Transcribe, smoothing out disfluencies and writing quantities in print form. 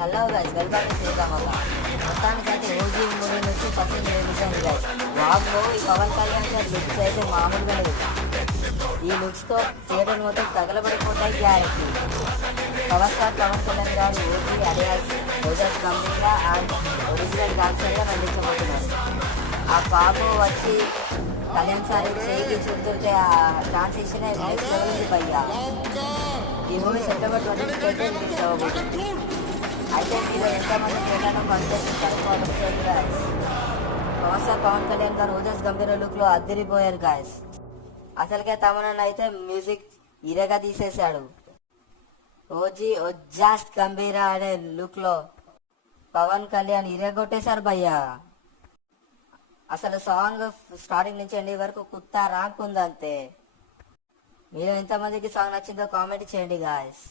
Hello guys, welcome to Sriramamma. మొత్తానికైతే OG movie నుంచి first release అయింది గైస్. వామ్మో, ఈ పవన్ కళ్యాణ్ గారి లుక్స్ అయితే మామూలుగా లేదు. ఈ లుక్స్తో థియేటర్ మొత్తం తగలబడిపోతాయి guarantee. Power star Pawan Kalyan garu OG alias Ojas Gambheera and original డాన్సర్గా నటించబోతున్నారు. ఆ పాపు వచ్చి కళ్యాణ్ సార్ చేయి చూస్తుంటే ఆ ట్రాన్సిషన్ నెక్స్ట్ లెవెల్ ఉంది భయ్యా. ఈ మూవీ సెప్టెంబర్ 22 అయితే రిలీజ్ అవ్వబోతుంది. అయితే మీరు ఎంతమంది థియేటర్లో ఫస్ట్ చేస్తారు కామెంట్ చేయండి guys. Power star Pawan Kalyan garu Ojas గంభీర లుక్లో అద్దరిపోయారు గాయస్. అసలుకే తమనన్న అయితే మ్యూజిక్ ఇరగా తీసేశాడు. ఓజీ ఓజాస్ గంభీర అనే లుక్లో పవన్ కళ్యాణ్ ఇరగొట్టేశారు భయ్యా. అసలు సాంగ్ స్టార్టింగ్ నుంచి ఎండింగ్ వరకు కుత్తా ర్యాంప్ ఉందంతే. మీరు ఎంతమందికి సాంగ్ నచ్చిందో కామెంట్ చేయండి గాయస్.